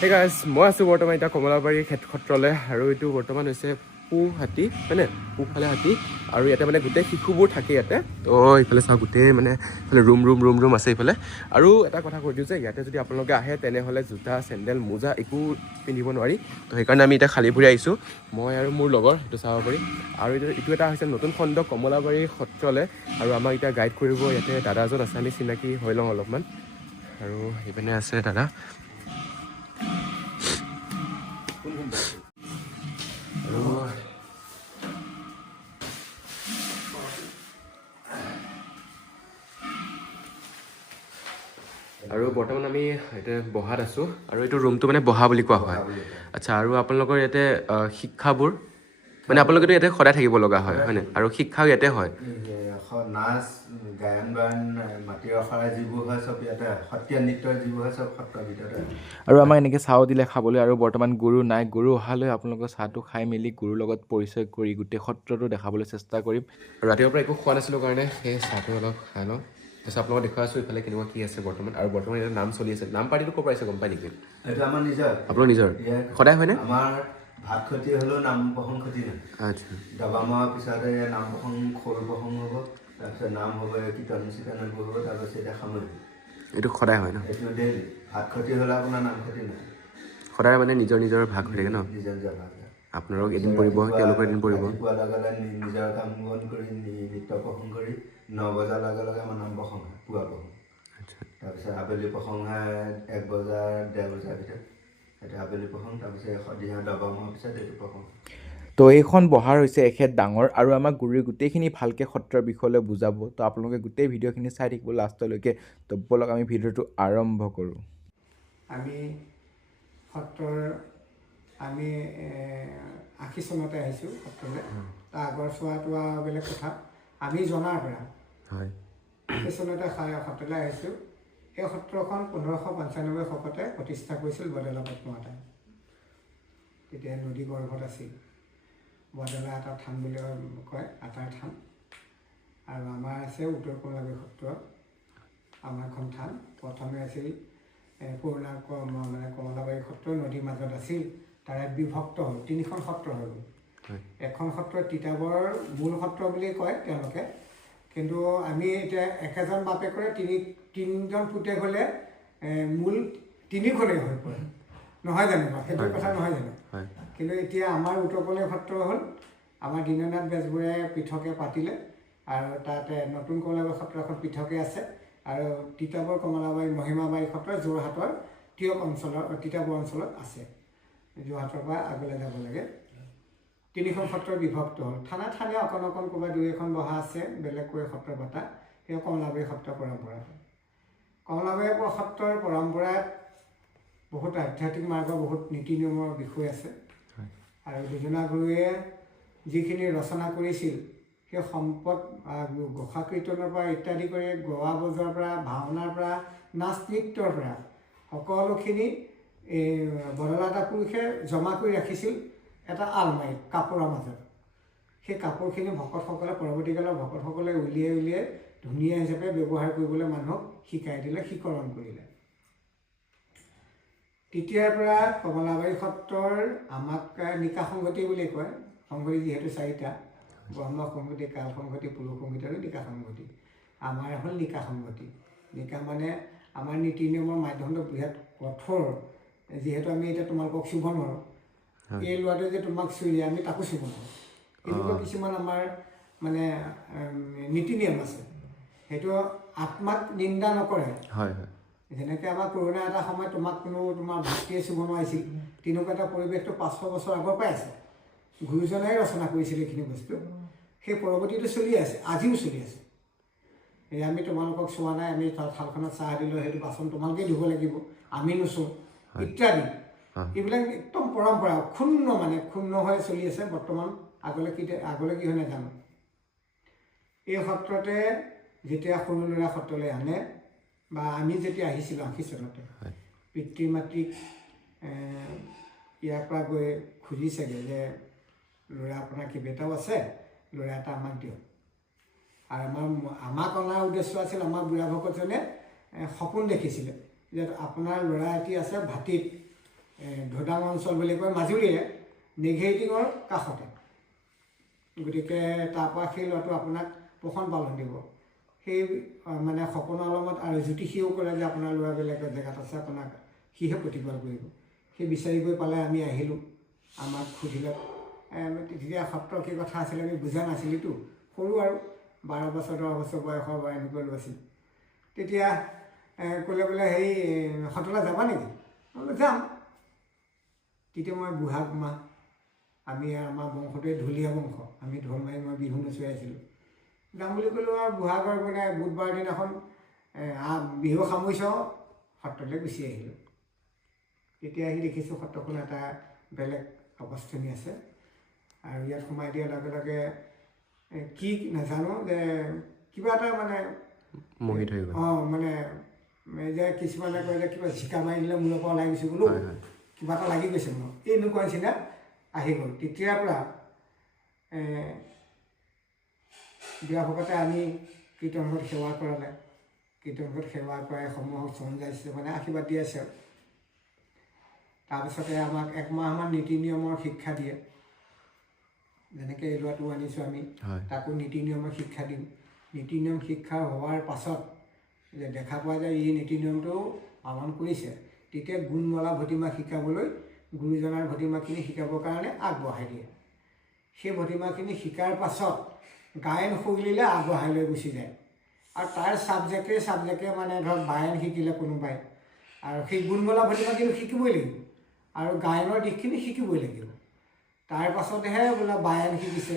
Hey guys, মই আছোঁ বৰ্তমান এতিয়া কমলাবাৰী ক্ষেত্ৰলৈ আৰু এইটো বৰ্তমান হৈছে পুহাটী হয়নে পুফালে হাতী আৰু ইয়াতে মানে গোটেই শিশুবোৰ থাকে ইয়াতে তো এইফালে চাওক গোটেই মানে এইফালে ৰুম আছে এইফালে আৰু এটা কথা কৈ দিওঁ যে ইয়াতে যদি আপোনালোকে আহে তেনেহ'লে জোতা চেণ্ডেল মোজা একো পিন্ধিব নোৱাৰি তো সেইকাৰণে আমি এতিয়া খালী ভৰি আহিছোঁ মই আৰু মোৰ লগৰ সেইটো চাব পাৰি আৰু এইটো এটা হৈছে নতুন খণ্ড কমলাবাৰী সত্ৰলৈ আৰু আমাক এতিয়া গাইড কৰিব ইয়াতে দাদা এজন আছে আমি চিনাকি হৈ লওঁ অলপমান আৰু এইপিনে আছে দাদা আৰু বৰ্তমান আমি ইয়াতে বহাত আছোঁ আৰু এইটো ৰুমটো মানে বহা বুলি কোৱা হয় আচ্ছা আৰু আপোনালোকৰ ইয়াতে শিক্ষাবোৰ মানে আপোনালোকেতো ইয়াতে সদায় থাকিব লগা হয় হয়নে আৰু শিক্ষাও ইয়াতে হয় নাচ গায়ন বায়ন মাটি অখৰা যিবোৰ হয় চব ইয়াতে সত্ৰীয়া নৃত্যৰ যিবোৰ হয় চব সত্ৰৰ ভিতৰতে আৰু আমাক এনেকৈ চাহ দিলে খাবলৈ আৰু বৰ্তমান গুৰু নাই গুৰু অহালৈ আপোনালোকৰ চাহটো খাই মেলি গুৰুৰ লগত পৰিচয় কৰি গোটেই সত্ৰটো দেখাবলৈ চেষ্টা কৰিম আৰু ৰাতিপুৱাৰ পৰা একো খোৱা নাছিলোঁ কাৰণে সেই চাহটো অলপ খাই লওঁ তাৰপিছত আপোনালোকক দেখুৱাই আছোঁ ইফালে কেনেকুৱা কি আছে বৰ্তমান আৰু বৰ্তমান ইয়াতে নাম চলি আছে নাম পাৰ্টিটো ক'ৰ পৰা আহিছে গম পাই নেকি এইটো আমাৰ নিজৰ আপোনাৰ নিজৰ সদায় হয়নে আমাৰ ভাত খতি হ'লেও নাম প্ৰসংগ খতি নাই আচ্ছা দবা মৰাৰ পিছতে নাম প্ৰসংগ সৰু প্ৰসংগ হ'ব তাৰপিছত নাম হ'ব কীৰ্তন চিতন এইবোৰ হ'ব তাৰপিছত এতিয়া সামৰিব এইটো সদায় হয় ন এইটো ডেইলি ভাত খতি হ'লে আপোনাৰ নাম খতি নাই সদায় মানে নিজৰ নিজৰ ভাগ হৈ থাকে ন নিজৰ নিজৰ ভাগ আপোনালোক এদিন পৰিব তেওঁলোকৰ এদিন পৰিব ৰাতিপুৱা লগে লগে নিজৰ কাম বন কৰি নৃত্য প্ৰসংগ কৰি 9 বজাৰ লগে লগে আমাৰ নাম প্ৰসংগ হয় পুৱা প্ৰসংগ আচ্ছা তাৰপিছত আবেলি প্ৰসংগ হয় 1 বজাৰ 1:30 বজাৰ ভিতৰত এটা আবেলি প্ৰসংগ তাৰপিছত সন্ধিয়া দবা মৰাৰ পিছত এইটো প্ৰসংগ তো এইখন বহাৰ হৈছে এখেত ডাঙৰ আৰু আমাক গুৰুৱে গোটেইখিনি ভালকৈ সত্ৰৰ বিষয়লৈ বুজাব তো আপোনালোকে গোটেই ভিডিঅ'খিনি চাই থাকিব লাষ্টলৈকে তো ব'লক আমি ভিডিঅ'টো আৰম্ভ কৰোঁ আমি সত্ৰৰ আমি 80 চনতে আহিছোঁ সত্ৰলৈ তাৰ আগৰ চোৱাটো বেলেগ কথা আমি জনাৰ পৰা হয় 80 চনতে সত্ৰলৈ আহিছোঁ এই সত্ৰখন 1595 শকতে প্ৰতিষ্ঠা কৰিছিল বদলা পদ্মাৱতাই তেতিয়া নদী গৰ্ভত আছিল বদলা এটা থান বুলি কয় আটাৰ থান আৰু আমাৰ আছে উত্তৰ কমলাবাৰী সত্ৰ আমাৰ এখন থান প্ৰথমে আছিল পুৰণা মানে কমলাবাৰী সত্ৰ নদীৰ মাজত আছিল তাৰে বিভক্ত হ'ল 3খন সত্ৰ হৈ গ'ল এখন সত্ৰ তিতাবৰ মূল সত্ৰ বুলি কয় তেওঁলোকে কিন্তু আমি এতিয়া একেজন বাপেকৰে তিনিজন পুতেক হ'লে মূল 3খনেই হৈ পৰে নহয় জানো সেইটো কথা নহয় জানো কিন্তু এতিয়া আমাৰ উত্তৰকমলাবাৰী সত্ৰ হ'ল আমাৰ দীননাথ বেজবৰুৱাই পৃথকে পাতিলে আৰু তাতে নতুন কমলাবাৰী সত্ৰ এখন পৃথকে আছে আৰু তিতাবৰ কমলাবাৰী মহিমাবাৰী সত্ৰ যোৰহাটৰ তিতাবৰ অঞ্চলত আছে যোৰহাটৰ পৰা আগলৈ যাব লাগে 3খন সত্ৰ বিভক্ত হ'ল থানে থানে অকণ ক'ৰবাত 2-এখন বহা আছে বেলেগকৈ সত্ৰ পতা সেই কমলাবাৰী সত্ৰ পৰম্পৰা কমলাবাৰী সত্ৰৰ পৰম্পৰাত বহুত আধ্যাত্মিক মাৰ্গৰ বহুত নীতি নিয়মৰ বিষয় আছে আৰু দুজনা গুৰুৱে যিখিনি ৰচনা কৰিছিল সেই সম্পদ ঘোষা কীৰ্তনৰ পৰা ইত্যাদি কৰি গোৱা বজোৱাৰ পৰা ভাওনাৰ পৰা নাচ নৃত্যৰ পৰা সকলোখিনি এই বদলাটা পুৰুষে জমা কৰি ৰাখিছিল এটা আলমাৰীত কাপোৰৰ মাজত সেই কাপোৰখিনি ভকতসকলে পৰৱৰ্তী কালৰ ভকতসকলে উলিয়াই ধুনীয়া হিচাপে ব্যৱহাৰ কৰিবলৈ মানুহক শিকাই দিলে শিকৰণ কৰিলে তেতিয়াৰ পৰা কমলাবাৰী সত্ৰৰ আমাক নিকা সংগতি বুলি কয় সংগতি যিহেতু 4টা ব্ৰহ্ম সংগতি কাল সংগতি পুৰুষ সংগতি আৰু নিকা সংগতি আমাৰ হ'ল নিকা সংগতি নিকা মানে আমাৰ নীতি নিয়মৰ মাধ্যমটো বৃহৎ কঠোৰ যিহেতু আমি এতিয়া তোমালোকক চুব নোৱাৰোঁ এই ল'ৰাটোৱে যে তোমাক চুই আমি তাকো চুব নোৱাৰোঁ এনেকুৱা কিছুমান আমাৰ মানে নীতি নিয়ম আছে সেইটো আত্মাক নিন্দা নকৰে হয় হয় যেনেকৈ আমাৰ কৰোণা এটা সময়ত তোমাক তোমাৰ ভাতৃয়ে চুব নোৱাৰিছিল তেনেকুৱা এটা পৰিৱেশটো 500 বছৰ আগৰ পৰাই আছে গুৰুজনাই ৰচনা কৰিছিল এইখিনি বস্তু সেই পৰৱৰ্তীটো চলি আছে আজিও চলি আছে এই আমি তোমালোকক চোৱা নাই আমি থালখনত চাহ দিলোঁ সেইটো বাচন তোমালোকেই ধুব লাগিব আমি নুচোঁ ইত্যাদি এইবিলাক একদম পৰম্পৰা ক্ষুণ্ণ হৈ চলি আছে বৰ্তমান আগলৈ কি হয় নাজানো এই সত্ৰতে যেতিয়া সৰু ল'ৰা সত্ৰলৈ আনে বা আমি যেতিয়া আহিছিলোঁ 80 চনতে পিতৃ মাতৃক ইয়াৰ পৰা গৈ খুজিছেগৈ যে ল'ৰা আপোনাৰ কেইবাটাও আছে ল'ৰা এটা আমাক দিয়ক আৰু আমাক অনাৰ উদ্দেশ্য আছিল আমাৰ বুঢ়া ভকতজনে সপোন দেখিছিলে যে আপোনাৰ ল'ৰা এটি আছে ভাতিত ধোদাং অঞ্চল বুলি কয় মাজুলীৰে নেঘেৰিটিঙৰ কাষতে। গতিকে তাৰপৰা সেই ল'ৰাটো আপোনাক পোষণ পালন দিব। সেই মানে সপোন আলমত আৰু জ্যোতিষীয়েও ক'লে যে আপোনাৰ ল'ৰা বেলেগৰ জেগাত আছে, আপোনাক সিহে প্ৰতিপাল কৰিব। সেই বিচাৰি গৈ পালে আমি আহিলোঁ। আমাক সুধিলে, তেতিয়া সত্ৰ কি কথা আছিলে আমি বুজা নাছিলোঁতো, সৰু আৰু 12 বছৰ 10 বছৰ বয়সৰ বা এনেকুৱা ল'ৰা আছিল। তেতিয়া ক'লে বোলে হেৰি সত্ৰলৈ যাবা নেকি? মই বোলো যাম। তেতিয়া মই বহাগ মাহ, আমি আমাৰ বংশটোৱে ঢুলীয়া বংশ, আমি ঢোল মাৰি মই বিহু নচুৱাই আছিলোঁ। যাম বুলি ক'লোঁ আৰু বহাগৰ মানে বুধবাৰ দিনাখন বিহু সামৰিছোঁ, সত্ৰলৈ গুচি আহিলোঁ। তেতিয়া আহি দেখিছোঁ সত্ৰখন এটা বেলেগ অৱস্থনি আছে। আৰু ইয়াত সোমাই দিয়াৰ লগে লগে কি নাজানো যে কিবা এটা মানে মানে যে কিছুমানে কয় যে কিবা জিকা মাৰি দিলে মূৰৰ পৰা ওলাই গৈছে বোলো, কিবা এটা লাগি গৈছে মোৰ, এনেকুৱা নিচিনা আহি গ'ল। তেতিয়াৰ পৰা বিয়া ভকতে আনি কীৰ্তনঘৰত সেৱা কৰালে। কীৰ্তনঘৰত সেৱা কৰাই সমূহক চমজাইছে, মানে আশীৰ্বাদ দি আছে। তাৰপিছতে আমাক 1 মাহমান নীতি নিয়মৰ শিক্ষা দিয়ে। যেনেকৈ এই ল'ৰাটো আনিছোঁ আমি, তাকো নীতি নিয়মৰ শিক্ষা দিম। নীতি নিয়ম শিক্ষা হোৱাৰ পাছত যে দেখা পোৱা যায় ই নীতি নিয়মটো পালন কৰিছে, তেতিয়া গুণমালা ভতিমা শিকাবলৈ গুৰুজনাৰ ভতিমাখিনি শিকাবৰ কাৰণে আগবঢ়াই দিয়ে। সেই ভতিমাখিনি শিকাৰ পাছত গায়ন শৈলীলৈ আগবঢ়াই লৈ গুচি যায়। আৰু তাৰ ছাবজেক্টে মানে ধৰক বায়ন শিকিলে কোনোবাই, আৰু সেই গুণমালা ভতিমা কিন্তু শিকিবই লাগিব, আৰু গায়নৰ দিশখিনি শিকিবই লাগিব। তাৰ পাছতহে বোলে বায়ন শিকিছে।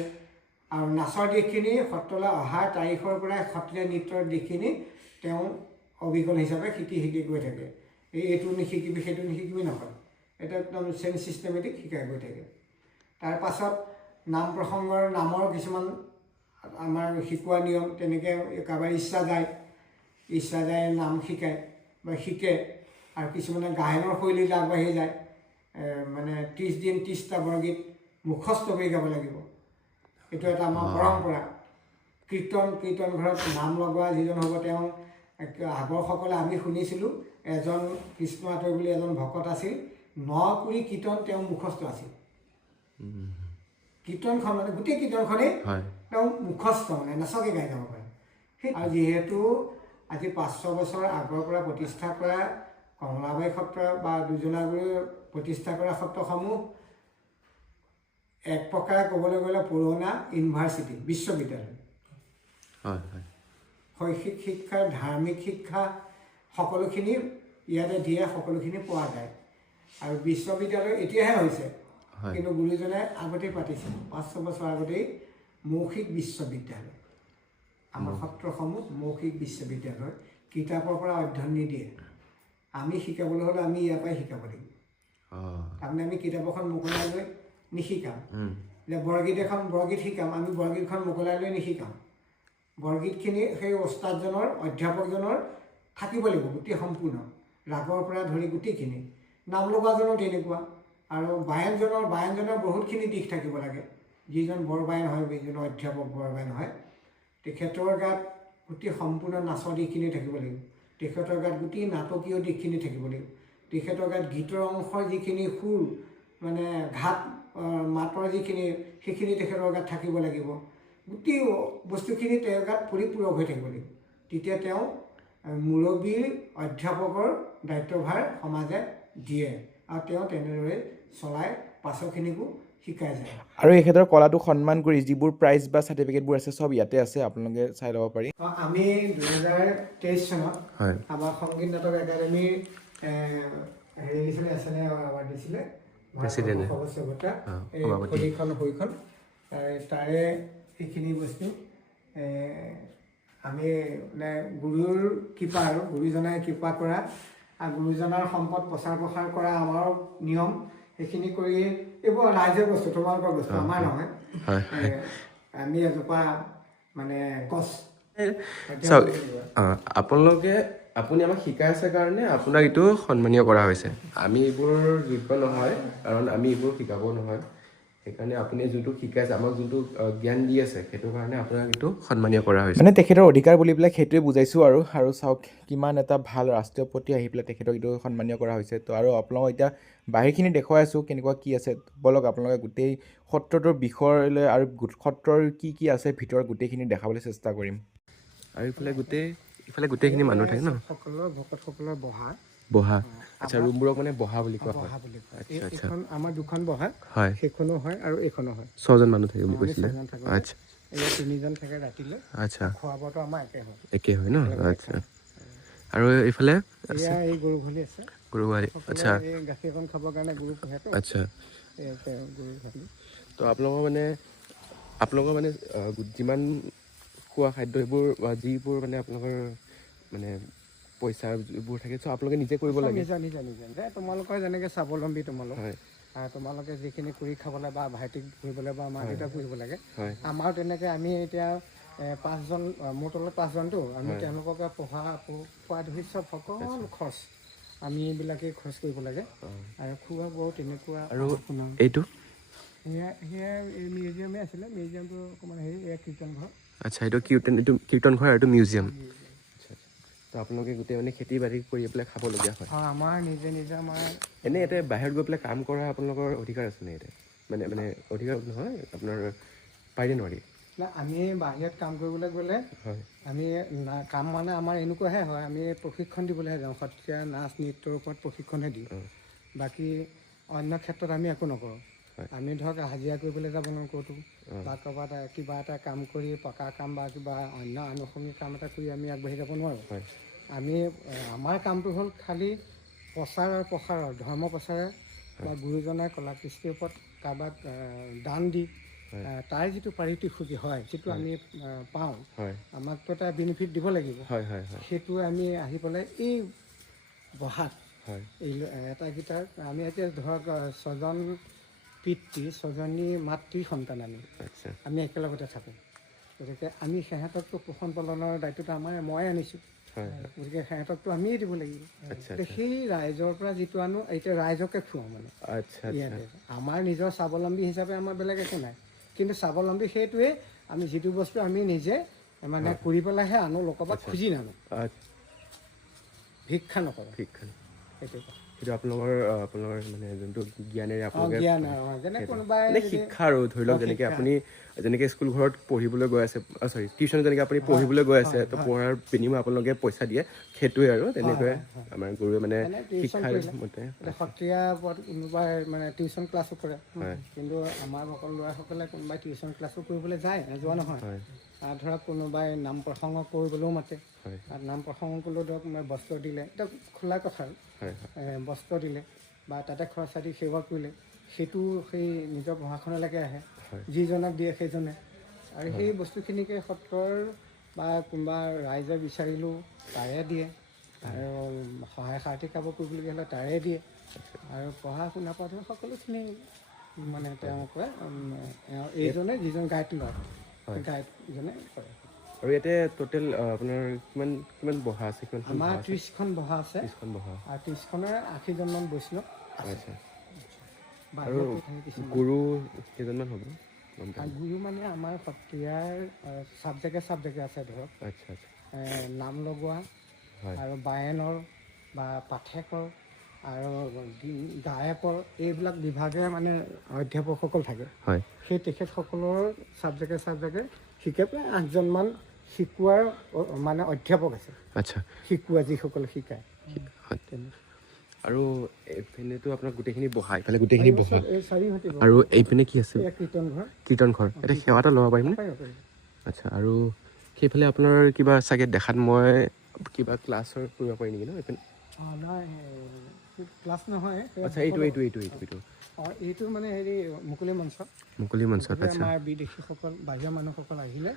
আৰু নাচৰ দিশখিনি সত্ৰলৈ অহা তাৰিখৰ পৰাই সত্ৰীয়া নৃত্যৰ দিশখিনি তেওঁ অভিজ্ঞ হিচাপে শিকি গৈ থাকে। এইটো নিশিকিবি সেইটো নিশিকিবি নকয়, এটা একদম চেইন ছিষ্টেমেটিক শিকাই গৈ থাকে। তাৰ পাছত নাম প্ৰসংগৰ নামৰ কিছুমান আমাৰ শিকোৱা নিয়ম, তেনেকৈ কাৰোবাৰ ইচ্ছা যায় নাম শিকায় বা শিকে। আৰু কিছুমানে গায়নৰ শৈলীত আগবাঢ়ি যায়, মানে 30 দিন 30টা বৰগীত মুখস্থ কৰি গাব লাগিব। এইটো এটা আমাৰ পৰম্পৰা। কীৰ্তন ঘৰত নাম লগোৱা যিজন হ'ব, তেওঁ আগৰসকলে আমি শুনিছিলোঁ এজন কৃষ্ণ আতৈ বুলি এজন ভকত আছিল, 9 কুৰি কীৰ্তন তেওঁ মুখস্থ আছিল। কীৰ্তনখন মানে গোটেই কীৰ্তনখনেই তেওঁ মুখস্থ, মানে নাচকে গাই যাব পাৰে। সেই আৰু যিহেতু আজি 500 বছৰ আগৰ পৰা প্ৰতিষ্ঠা কৰা কমলাবাৰী সত্ৰ বা দুজনাগুৰি প্ৰতিষ্ঠা কৰা সত্ৰসমূহ এক প্ৰকাৰে ক'বলৈ গ'লে পুৰণা ইউনিভাৰ্চিটি, বিশ্ববিদ্যালয়। শৈক্ষিক শিক্ষা, ধাৰ্মিক শিক্ষা সকলোখিনি ইয়াতে দিয়ে, সকলোখিনি পোৱা যায়। আৰু বিশ্ববিদ্যালয় এতিয়াহে হৈছে, কিন্তু গুৰুজনে আগতেই পাতিছিল, 500 বছৰ আগতেই মৌখিক বিশ্ববিদ্যালয়। আমাৰ সত্ৰসমূহ মৌখিক বিশ্ববিদ্যালয়, কিতাপৰ পৰা অধ্যয়ন নিদিয়ে। আমি শিকাবলৈ হ'লে আমি ইয়াৰ পৰাই শিকাব লাগিব। তাৰমানে আমি কিতাপ এখন মোকলাই লৈ নিশিকাম, যে বৰগীত শিকাম, আমি বৰগীতখন মোকলাই লৈ নিশিকাম। বৰগীতখিনি সেই ওস্তাদজনৰ অধ্যাপকজনৰ থাকিব লাগিব গোটেই সম্পূৰ্ণ, ৰাগৰ পৰা ধৰি গোটেইখিনি। নাম লগোৱাজনো তেনেকুৱা। আৰু বায়নজনৰ বহুতখিনি দিশ থাকিব লাগে। যিজন বৰবায়ন হয়, যিজন অধ্যাপক বৰবায়ন হয়, তেখেতৰ গাত গোটেই সম্পূৰ্ণ নাচৰ দিশখিনি থাকিব লাগিব। তেখেতৰ গাত গোটেই নাটকীয় দিশখিনি থাকিব লাগিব। তেখেতৰ গাত গীতৰ অংশৰ যিখিনি সুৰ, মানে ঘাট মাতৰ যিখিনি, সেইখিনি তেখেতৰ গাত থাকিব লাগিব। গোটেই বস্তুখিনি তেওঁৰ গাত পৰিপূৰক হৈ থাকিব লাগিব। তেতিয়া তেওঁ মুৰব্বীৰ অধ্যাপকৰ দায়িত্বভাৰ সমাজে দিয়ে, আৰু তেওঁ তেনেদৰে চলাই পাছৰখিনিকো শিকাই যায়। আৰু এখেতৰ কলাটোক সন্মান কৰি যিবোৰ প্ৰাইজ বা চাৰ্টিফিকেটবোৰ আছে, চব ইয়াতে আছে, আপোনালোকে চাই ল'ব পাৰি। আমি 2023 চনত আমাৰ সংগীত নাটক একাডেমীৰ হেৰি দিছিলে, এছএনএ এৱাৰ্ড দিছিলে, সভাপতিখন তাৰে এইখিনি বস্তু আমি মানে গুৰুৰ কৃপা, আৰু গুৰুজনাই কৃপা কৰা, আৰু গুৰুজনাৰ সম্পদ প্ৰচাৰ প্ৰসাৰ কৰা আমাৰ নিয়ম। সেইখিনি কৰি এইবোৰ ৰাইজৰ বস্তু, তোমালোকৰ বস্তু, আমাৰ নহয়। আমি এজোপা মানে গছ। চাওক, আপুনি আমাক শিকাই আছে কাৰণে আপোনাক এইটো সন্মানীয় কৰা হৈছে। আমি এইবোৰ যোগ্য নহয়, কাৰণ আমি এইবোৰ শিকাব নহয়। সেইকাৰণে আপুনি যোনটো শিকাইছে আমাক যোনটো জ্ঞান দি আছে সেইটো কাৰণে আপোনাক এইটো সন্মানীয় কৰা হৈছে মানে তেখেতৰ অধিকাৰ বুলি পেলাই সেইটোৱে বুজাইছোঁ আৰু চাওক কিমান এটা ভাল ৰাষ্ট্ৰীয়পতি আহি পেলাই তেখেতক এইটো সন্মানীয় কৰা হৈছে তো আৰু আপোনালোকক এতিয়া বাহিৰখিনি দেখুৱাই আছোঁ কেনেকুৱা কি আছে ব'লক আপোনালোকে গোটেই সত্ৰটোৰ বিষয়লৈ আৰু সত্ৰৰ কি আছে ভিতৰত গোটেইখিনি দেখাবলৈ চেষ্টা কৰিম আৰু ইফালে গোটেইখিনি মানুহ থাকে ন সকলৰ ভকতসকলৰ বহা বহা আচ্ছা ৰুমবোৰক মানে বহা বুলি কোৱা হয় বহা বুলি কয় আচ্ছা আচ্ছা এইখন আমাৰ দুখন বহা হয় সেইখনো হয় আৰু এইখনো হয় 6জন মানুহ থাকে বুলি আমি কৈছিলে 6জন থাকোঁ। আচ্ছা এই 3জন থাকে ৰাতিলৈ আচ্ছা খোৱা বোৱাটো আমাৰ একে হয় একে হয় ন আচ্ছা আৰু এইফালে এয়া এই গৰু ঘলি আছে গুৰুবাৰী আচ্ছা সকলোৱে এই গাখীৰকণ খাবৰ কাৰণে গৰু পোহেতো আচ্ছা এই গৰু ঘলি তো আপোনালোকৰ মানে যিমান খোৱা খাদ্য সেইবোৰ বা যিবোৰ মানে আপোনালোকৰ মানে পইচা যিবোৰ থাকে চ' আপোনালোকে নিজে কৰিব লাগে নিজে যে তোমালোকৰ যেনেকৈ স্বাৱলম্বী তোমালোক হয় তোমালোকে যিখিনি কৰি খাবলৈ বা ভাইটিক পুহিবলৈ বা মা দেউতাক পুহিব লাগে হয় আমাৰো তেনেকৈ আমি এতিয়া 5জন মোৰ তলত 5জনটো আমি তেওঁলোককে খোৱা ধৰি চব সকলো খৰচ আমি এইবিলাকেই খৰচ কৰিব লাগে আৰু খোৱা বোৱাও তেনেকুৱা আৰু এইটো সেয়া এই মিউজিয়ামেই আছিলে মিউজিয়ামটো অকণমান হেৰি এয়া কীৰ্তন ঘৰ আচ্ছা এইটো কীৰ্তন ঘৰ আৰু এইটো মিউজিয়াম তো আপোনালোকে গোটেই মানে খেতি বাতি কৰি পেলাই খাবলগীয়া হয় আমাৰ নিজে আমাৰ এনেই ইয়াতে বাহিৰত গৈ পেলাই কাম কৰা আপোনালোকৰ অধিকাৰ আছে নে ইয়াতে মানে অধিকাৰ নহয় আপোনাৰ পাৰিনে নোৱাৰি না আমি বাহিৰত কাম কৰিবলৈ গ'লে হয় আমি কাম মানে আমাৰ এনেকুৱাহে হয় আমি প্ৰশিক্ষণ দিবলৈহে যাওঁ সত্ৰীয়া নাচ নৃত্যৰ ওপৰত প্ৰশিক্ষণহে দিওঁ বাকী অন্য ক্ষেত্ৰত আমি একো নকৰোঁ আমি ধৰক হাজিৰা কৰিবলৈ যাব নোৱাৰোঁ ক'তো বা ক'ৰবাত কিবা এটা কাম কৰি পকা কাম বা কিবা অন্য আনুষংগিক কাম এটা কৰি আমি আগবাঢ়ি যাব নোৱাৰোঁ আমি আমাৰ কামটো হ'ল খালী প্ৰচাৰ আৰু প্ৰসাৰৰ ধৰ্ম প্ৰচাৰৰ বা গুৰুজনাৰ কলা কৃষ্টিৰ ওপৰত কাৰোবাক দান দি তাৰ যিটো পাৰিতোষিক হয় যিটো আমি পাওঁ আমাকতো এটা বেনিফিট দিব লাগিব সেইটো আমি আহি পেলাই এই বহাত এই এটা গীটাৰ আমি এতিয়া ধৰক 6জন পিতৃ 6জনী মাতৃ সন্তান আমি একেলগতে থাকোঁ গতিকে আমি সিহঁতকতো পোষণ পালনৰ দায়িত্বটো মই আনিছোঁ গতিকে সিহঁতকতো আমিয়ে দিব লাগিব সেই ৰাইজৰ পৰা যিটো আনো এতিয়া ৰাইজকে খুৱাওঁ মানে ইয়াতে আমাৰ নিজৰ স্বাৱলম্বী হিচাপে আমাৰ বেলেগ একো নাই কিন্তু স্বাৱলম্বী সেইটোৱে আমি যিটো বস্তু আমি নিজে মানে কৰি পেলাইহে আনো লোকৰ পৰা খুজি নানো ভিক্ষা নকৰোঁ সেইটোৱে সেইটো আপোনালোকৰ মানে যোনটো জ্ঞানেৰে জ্ঞান যেনে কোনোবাই শিক্ষা আৰু ধৰি লওক যেনেকৈ আপুনি যেনেকৈ স্কুল ঘৰত পঢ়িবলৈ গৈ আছে চৰি টিউশ্যন যেনেকৈ আপুনি পঢ়িবলৈ গৈ আছে তো পঢ়াৰ বিনিময় আপোনালোকে পইচা দিয়ে সেইটোৱে আৰু তেনেকৈ আমাৰ গুৰুৱে মানে শিক্ষাৰ মতে সত্ৰীয়া ওপৰত কোনোবাই মানে টিউশ্যন ক্লাছো কৰে কিন্তু আমাৰ সকলো ল'ৰাসকলে কোনোবাই টিউশ্যন ক্লাছো কৰিবলৈ যায় নোযোৱা নহয় ধৰক কোনোবাই নাম প্ৰসংগ কৰিবলৈও মাতে নাম প্ৰসংগ কৰিলেও ধৰক কোনোবাই বস্ত্ৰ দিলে এতিয়া খোলা কথা বস্ত্ৰ দিলে বা তাতে খৰচা দি সেৱা কৰিলে সেইটো সেই নিজৰ পঢ়াখনলৈকে আহে যিজনক দিয়ে সেইজনে আৰু সেই বস্তুখিনিকে সত্ৰৰ বা কোনোবা ৰাইজে বিচাৰিলেও তাৰে দিয়ে আৰু সহায় সাৰ্থিক কাম কৰিবলগীয়া হ'লে তাৰে দিয়ে আৰু পঢ়া শুনা পৰা ধৰি সকলোখিনি মানে তেওঁলোকে এইজনে যিজন গাইড লয় গাইডজনে কৰে আৰু ইয়াতে টোটেল আপোনাৰ কিমান বহা আছে আমাৰ 30খন বহা আছে 30খন বহা আৰু 30খনৰ 80জনমান বৈষ্ণৱ আছে আৰু গুৰু কেইজনমান হ'ব গুৰু মানে আমাৰ সত্ৰীয়াৰ চাবজেক্টে আছে ধৰক নাম লগোৱা আৰু বায়নৰ বা পাঠেকৰ আৰু গায়কৰ এইবিলাক বিভাগে মানে অধ্যাপকসকল থাকে সেই তেখেতসকলৰ চাবজেক্টে শিকে প্ৰায় 8জনমান শিকোৱাৰ মানে অধ্যাপক আছে শিকোৱা যিসকলে শিকায় আৰু এইপিনেতো আপোনাৰ গোটেইখিনি বহা ইফালে গোটেইখিনি বহা আৰু এইপিনে কি আছে কীৰ্তন ঘৰ এতিয়া সেৱা এটা ল'ব পাৰিমনে আচ্ছা আৰু সেইফালে আপোনাৰ কিবা চাগে দেখাত মই কিবা ক্লাছৰ কৰিব পাৰি নেকি ন এইপিনে ক্লাছ নহয় আচ্ছা এইটো এইটো মানে হেৰি মুকলি মঞ্চত আচ্ছা আমাৰ বিদেশীসকল বাহিৰৰ মানুহসকল আহিলে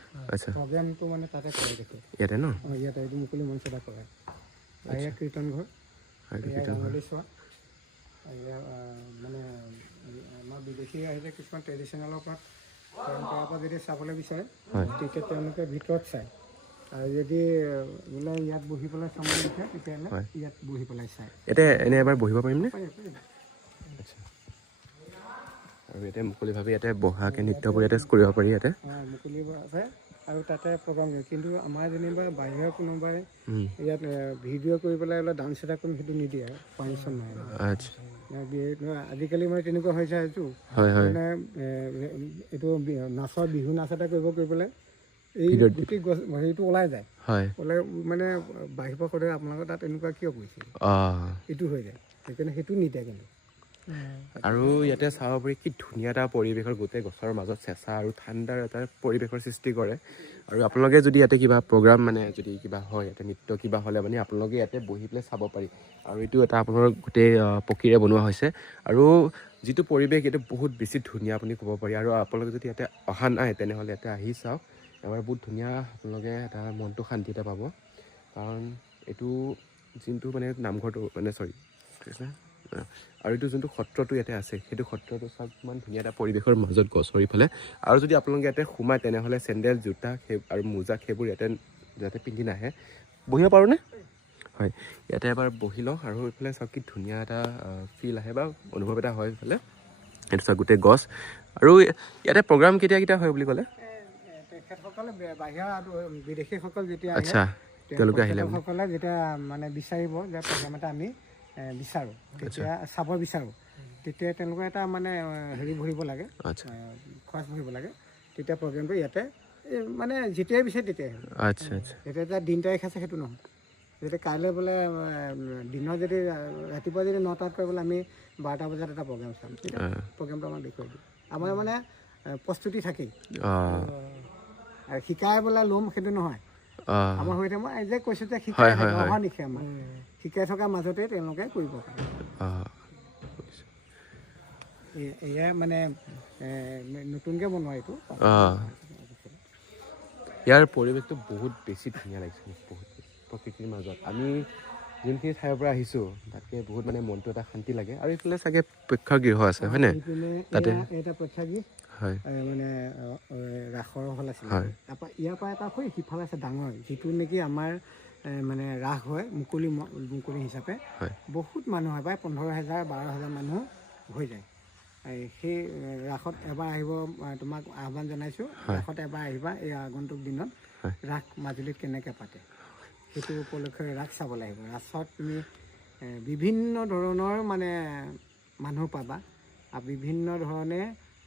প্ৰগ্ৰেমটো মানে তাতে কৰে দেখে ইয়াতে ন ইয়াতে এইটো মুকলি মঞ্চতে কৰে আৰু এয়া কীৰ্তন ঘৰ ৰঙালী চোৱা মানে আমাৰ বিদেশী আহিলে কিছুমান ট্ৰেডিশ্যনেলৰ পৰা পৰম্পৰাৰ পৰা যদি চাবলৈ বিচাৰে তেতিয়া তেওঁলোকে ভিতৰত চায় আৰু যদি বোলে ইয়াত বহি পেলাই চাব বিচাৰে তেতিয়াহ'লে ইয়াত বহি পেলাই চায় ইয়াতে এনে এবাৰ বহিব পাৰিমনে আচ্ছা আৰু ইয়াতে মুকলিভাৱে ইয়াতে বহাকে নৃত্যবোৰ ইয়াতে কৰিব পাৰি ইয়াতে মুকলিভাৱে আৰু তাতে প্ৰগ্ৰাম দিয়ে কিন্তু আমাৰ যেনিবা বাহিৰৰ কোনোবাই ইয়াত ভিডিঅ' কৰি পেলাই অলপ ডান্স এটা কৰিম সেইটো নিদিয়ে পাৰ্মিশ্যন নাই আচ্ছা আজিকালি মানে তেনেকুৱা হৈছে এইটো মানে এইটো নাচৰ বিহু নাচ এটা কৰি পেলাই এই গোটেই গছ হেৰিটো ওলাই যায় ওলাই মানে বাহিৰ পৰা সোধে আপোনালোকৰ তাত এনেকুৱা কিয় কৰিছে এইটো হৈ যায় সেইকাৰণে সেইটো নিদিয়ে কিন্তু আৰু ইয়াতে চাব পাৰি কি ধুনীয়া এটা পৰিৱেশৰ গোটেই গছৰ মাজত চেঁচা আৰু ঠাণ্ডাৰ এটা পৰিৱেশৰ সৃষ্টি কৰে আৰু আপোনালোকে যদি ইয়াতে কিবা প্ৰগ্ৰাম মানে যদি কিবা হয় ইয়াতে নৃত্য কিবা হ'লে মানে আপোনালোকে ইয়াতে বহি পেলাই চাব পাৰি আৰু এইটো এটা আপোনাৰ গোটেই পকীৰে বনোৱা হৈছে আৰু যিটো পৰিৱেশ এইটো বহুত বেছি ধুনীয়া আপুনি ক'ব পাৰি আৰু আপোনালোকে যদি ইয়াতে অহা নাই তেনেহ'লে ইয়াতে আহি চাওক এবাৰ বহুত ধুনীয়া আপোনালোকে এটা মনটো শান্তি এটা পাব কাৰণ এইটো যোনটো মানে নামঘৰটো মানে চৰি আৰু এইটো যোনটো সত্ৰটো ইয়াতে আছে সেইটো সত্ৰটো চাওক ইমান ধুনীয়া এটা পৰিৱেশৰ মাজত গছৰ ইফালে আৰু যদি আপোনালোকে ইয়াতে সোমায় তেনেহ'লে চেণ্ডেল জোতা আৰু মোজা সেইবোৰ ইয়াতে যাতে পিন্ধি নাহে বহিব পাৰোঁনে হয় ইয়াতে এবাৰ বহি লওঁ আৰু এইফালে চাওক কি ধুনীয়া এটা ফিল আহে বা অনুভৱ এটা হয় এইফালে এইটো চাওক গোটেই গছ আৰু ইয়াতে প্ৰগ্ৰাম কেতিয়া হয় বুলি ক'লে তেখেতসকলে বাহিৰা বিদেশীসকল যেতিয়া আচ্ছা তেওঁলোকে আহিলে সকলে যেতিয়া মানে বিচাৰিব যে প্ৰগ্ৰাম এটা আমি বিচাৰোঁ তেতিয়া চাব বিচাৰোঁ তেতিয়া তেওঁলোকে এটা মানে হেৰি ভৰিব লাগে খৰচ ভৰিব লাগে তেতিয়া প্ৰগ্ৰেমটো ইয়াতে মানে যেতিয়াই বিচাৰে তেতিয়াই আচ্ছা আচ্ছা এতিয়া এটা দিন তাৰিখ আছে সেইটো নহয় যেতিয়া কাইলৈ বোলে দিনত যদি ৰাতিপুৱা যদি 9টাত কয় বোলে আমি 12টা বজাত এটা প্ৰগ্ৰেম চাম তেতিয়া প্ৰগ্ৰেমটো আমাৰ দেখুৱাই দিওঁ আমাৰ মানে প্ৰস্তুতি থাকেই আৰু শিকাই বোলে ল'ম সেইটো নহয় আমাৰ হৈ থাকে মই যে কৈছোঁ যে শিকাই থাকে অহা নিশে আমাৰ শিকাই থকাৰ মাজতে তেওঁলোকে কৰিব পাৰে এয়া মানে নতুনকৈ বনোৱা এইটো ইয়াৰ পৰিৱেশটো বহুত বেছি ধুনীয়া লাগিছে বহুত প্ৰকৃতিৰ মাজত আমি যোনখিনি ঠাইৰ পৰা আহিছোঁ তাতকৈ বহুত মানে মনটো এটা শান্তি লাগে আৰু এইফালে চাগে প্ৰেক্ষাগৃহ আছে হয়নে তাতে এটা প্ৰেক্ষাগৃহ হয় মানে ৰাসৰ হল আছিলে তাৰপৰা ইয়াৰ পৰা এটা হৈ সিফালে আছে ডাঙৰ যিটো নেকি আমাৰ মানে ৰাস হয় মুকলি হিচাপে বহুত মানুহ হয় প্ৰায় 15,000 12,000 মানুহ হৈ যায় সেই ৰাসত এবাৰ আহিব তোমাক আহ্বান জনাইছোঁ ৰাসত এবাৰ আহিবা এই আগন্তুক দিনত ৰাস মাজুলীত কেনেকৈ পাতে সেইটো উপলক্ষে ৰাস চাবলৈ আহিব ৰাসত তুমি বিভিন্ন ধৰণৰ মানে মানুহ পাবা আৰু বিভিন্ন ধৰণে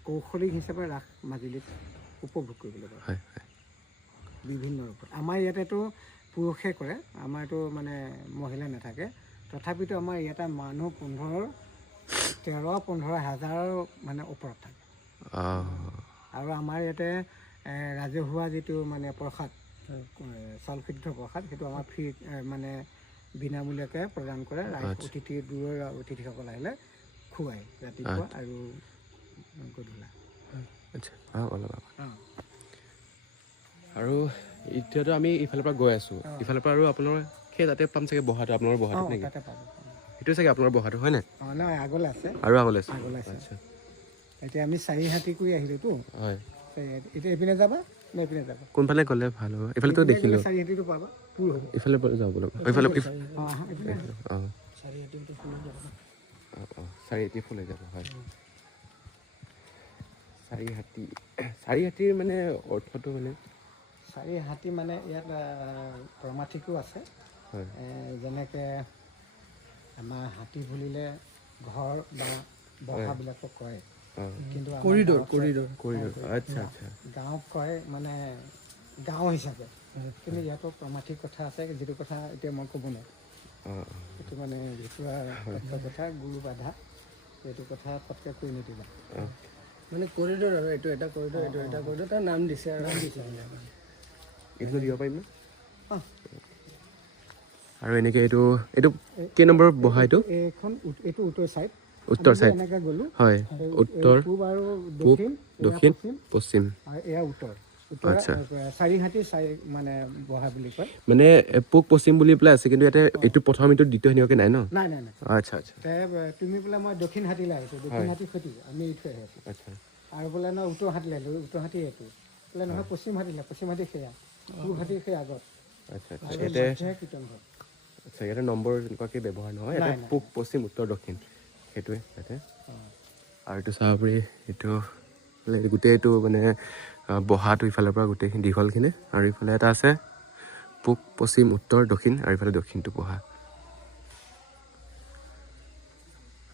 কৌশলিক হিচাপে ৰাস মাজুলীত উপভোগ কৰিবলৈ পাবা বিভিন্ন ৰূপত আমাৰ ইয়াতেতো পুৰুষে কৰে আমাৰতো মানে মহিলা নাথাকে তথাপিতো আমাৰ ইয়াতে মানুহ 13-15,000 মানে ওপৰত থাকে আৰু আমাৰ ইয়াতে ৰাজহুৱা যিটো মানে প্ৰসাদ চাউলসিদ্ধ প্ৰসাদ সেইটো আমাৰ ফ্ৰী মানে বিনামূলীয়াকৈ প্ৰদান কৰে অতিথি দূৰৰ অতিথিসকল আহিলে খুৱায় ৰাতিপুৱা আৰু গধূলা আৰু এতিয়াতো আমি ইফালৰ পৰা গৈ আছোঁ ইফালৰ পৰা আৰু আপোনাৰ সেই তাতে পাম চাগে বহাটো আপোনালোকৰ বহাটো নেকি সেইটো চাগে আপোনাৰ বহাটো হয় নাই নহয় আগলৈ আছে আৰু আগলৈ আছে আচ্ছা এতিয়া আমি 4 হাতী কৰি আহিলোঁতো হয় এতিয়া এইপিনে যাবা নে এইপিনে যাবা কোনফালে গ'লে ভাল হ'ব এইফালেতো দেখিলোঁ 4 হাতীটো পাবা পুৰ হ'ব ইফালে যাব বলক এইফালে 4 হাতী ফুলে যাব হয় 4 হাতীৰ মানে অৰ্থটো মানে 4 হাতী মানে ইয়াত প্ৰমাথিকো আছে যেনেকৈ আমাৰ হাতী বুলিলে ঘৰ বা বহাবিলাকক কয় কিন্তু কৰিডৰ আচ্ছা আচ্ছা গাঁৱক কয় মানে গাঁও হিচাপে কিন্তু ইয়াতো প্ৰমাথিক কথা আছে যিটো কথা এতিয়া মই ক'ব নোৱাৰোঁ এইটো মানে ভিতৰুৱা কথা গুৰু বাধা এইটো কথা পটকৈ কৈ নিদিবা মানে কৰিডৰ আৰু এইটো এটা কৰিডৰ এইটো এটা কৰিডৰ তাৰ নাম দিছে আৰু এইটো দিব পাৰিম আৰু এনেকৈ এইটো কেই নম্বৰ বহা এইটো এইটো উত্তৰ চাইড এনেকৈ গ'লোঁ হয় উত্তৰ পূব আৰু দক্ষিণ পশ্চিম আৰু এয়া উত্তৰ আচ্ছা 4 হাতী মানে বহা বুলি কয় মানে পূব পশ্চিম বুলি পেলাই আছে কিন্তু ইয়াতে এইটো প্ৰথম এইটো দ্বিতীয় সেনেকুৱাকৈ নাই ন নাই আচ্ছা আচ্ছা তুমি বোলে মই দক্ষিণ হাতীলৈ আহিছোঁ দক্ষিণ হাতী সৈতে আমি এইটো আহিছোঁ আচ্ছা আৰু বোলে নহয় উত্তৰ হাতীলৈ আহিলোঁ উত্তৰ হাতী এইটো বোলে নহয় পশ্চিম হাতী সেয়া পূব হাতী সেই আগত আচ্ছা ইয়াতে আচ্ছা ইয়াতে নম্বৰ এনেকুৱাকৈ ব্যৱহাৰ নহয় ইয়াতে পূব পশ্চিম উত্তৰ দক্ষিণ সেইটোৱে ইয়াতে আৰু এইটো চাব পাৰি, এইটো গোটেইটো মানে বহাটো ইফালৰ পৰা গোটেইখিনি দীঘলখিনি, আৰু ইফালে এটা আছে পূব, পশ্চিম, উত্তৰ, দক্ষিণ, আৰু ইফালে দক্ষিণটো বহা।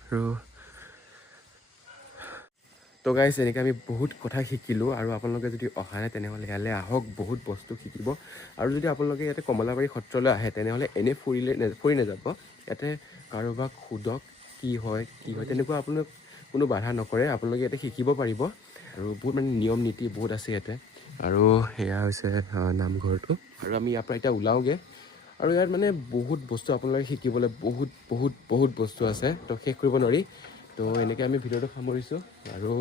আৰু তো গাইজ এনেকৈ আমি বহুত কথা শিকিলোঁ, আৰু আপোনালোকে যদি অহা নাই তেনেহ'লে ইয়ালৈ আহক, বহুত বস্তু শিকিব। আৰু যদি আপোনালোকে ইয়াতে কমলাবাৰী সত্ৰলৈ আহে তেনেহ'লে এনেই ফুৰি নাযাব, ইয়াতে কাৰোবাক সোধক কি হয় তেনেকুৱা আপোনাক কোনো বাধা নকৰে, আপোনালোকে ইয়াতে শিকিব পাৰিব। আৰু বহুত মানে নিয়ম নীতি বহুত আছে ইয়াতে। আৰু সেয়া হৈছে নামঘৰটো, আৰু আমি ইয়াৰ পৰা এতিয়া ওলাওঁগৈ। আৰু ইয়াত মানে বহুত বস্তু আপোনালোকে শিকিবলৈ বহুত বস্তু আছে, তো শেষ কৰিব নোৱাৰি। তো এনেকৈ আমি ভিডিঅ'টো সামৰিছোঁ, আৰু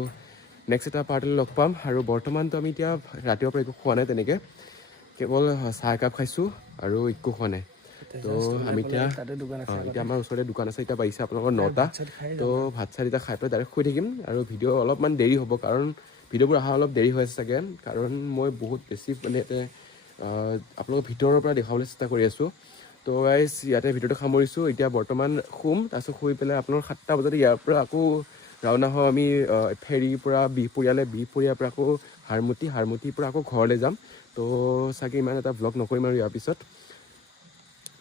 নেক্সট এটা পাৰ্টলৈ লগ পাম। আৰু বৰ্তমানতো আমি এতিয়া ৰাতিপুৱাৰ পৰা একো খোৱা নাই তেনেকৈ, কেৱল চাহ একাপ খাইছোঁ আৰু একো খোৱা নাই। তো আমি এতিয়া আমাৰ ওচৰতে দোকান আছে, এতিয়া বাঢ়িছে আপোনালোকৰ 9টা। তো ভাত চাত এতিয়া খাই পেলাই ডাইৰেক্ট শুই থাকিম। আৰু ভিডিঅ' অলপমান দেৰি হ'ব, কাৰণ ভিডিঅ'বোৰ অহা অলপ দেৰি হৈ আছে চাগে, কাৰণ মই বহুত বেছি মানে ইয়াতে আপোনালোকৰ ভিতৰৰ পৰা দেখাবলৈ চেষ্টা কৰি আছোঁ। তো গাইজ ইয়াতে ভিডিঅ'টো সামৰিছোঁ, এতিয়া বৰ্তমান শুম, তাৰপিছত শুই পেলাই আপোনাৰ 7টা বজাত ইয়াৰ পৰা আকৌ ৰাওনা হওঁ আমি ফেৰীৰ পৰা বিহপুৰীয়াৰ পৰা আকৌ হাৰমতিৰ পৰা আকৌ ঘৰলৈ যাম। তো চাগে ইমান এটা ভ্লগ নকৰিম আৰু ইয়াৰ পিছত।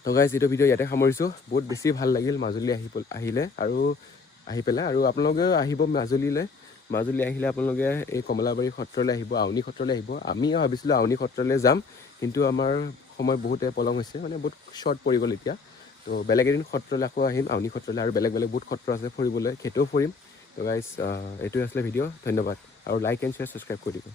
তো গাইজ এইটো ভিডিঅ' ইয়াতে সামৰিছোঁ। বহুত বেছি ভাল লাগিল মাজুলী আহি পেলাই, আৰু আপোনালোকেও আহিব মাজুলী আহিলে আপোনালোকে এই কমলাবাৰী সত্ৰলৈ আহিব, আউনী সত্ৰলৈ আহিব। আমি ভাবিছিলোঁ আউনী সত্ৰলৈ যাম, কিন্তু আমাৰ সময় বহুতে পলম হৈছে, মানে বহুত শ্বৰ্ট পৰি গ'ল এতিয়া। তো বেলেগ এদিন সত্ৰলৈ আকৌ আহিম, আউনী সত্ৰলৈ, আৰু বেলেগ বহুত সত্ৰ আছে ফুৰিবলৈ, সেইটোও ফুৰিম। তো গাইজ এইটোৱে আছিলে ভিডিঅ', ধন্যবাদ, আৰু লাইক এণ্ড শ্বেয়াৰ ছাবস্ক্ৰাইব কৰি দিব।